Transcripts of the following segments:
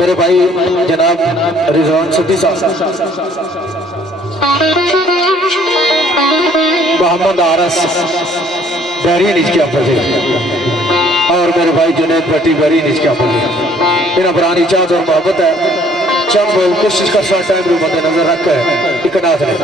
मेरे भाई जनाब रिजवान सिद्दी साहब, मोहम्मद आरस बैरी निचकिया पजे और मेरे भाई जुनैद भट्टी बैरी निचकिया पजे। इन्हें पुरानी चाहत और मोहब्बत है। चंद बोल कोशिश कर सा टाइम रू मद्दे नजर रख एक नाथ ने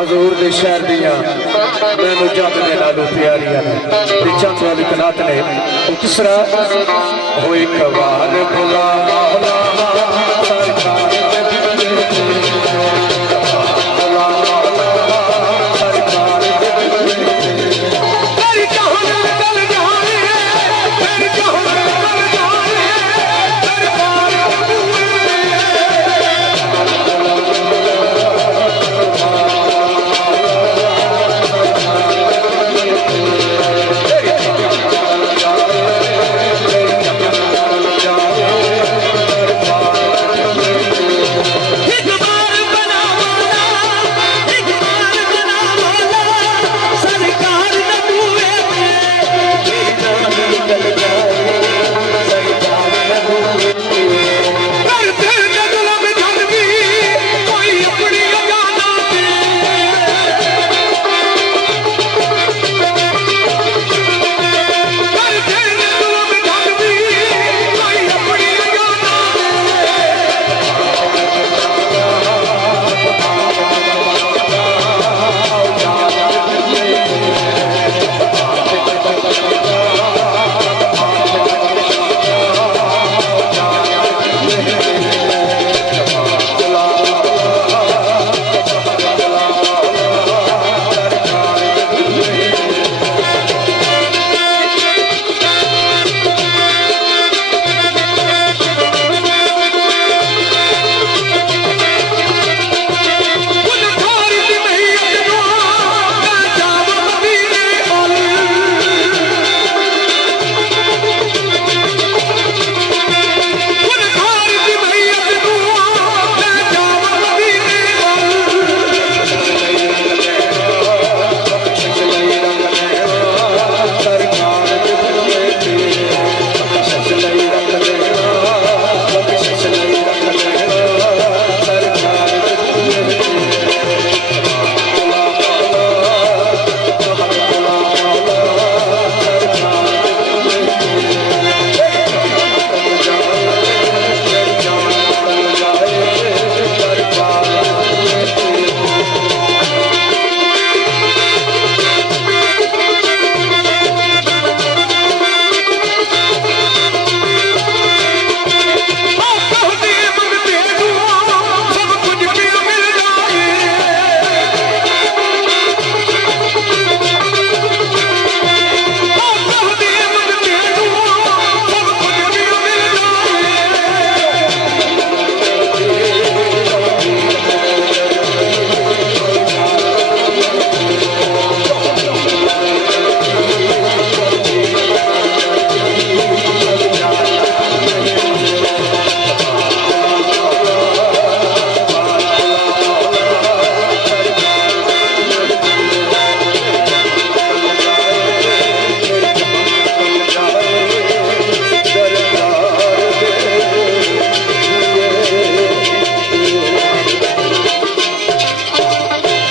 हजूर दे शहर दियां मैनू जग दे नालों प्यारियां ने चंद वाली कनात ने किस तरह होए कवार बुला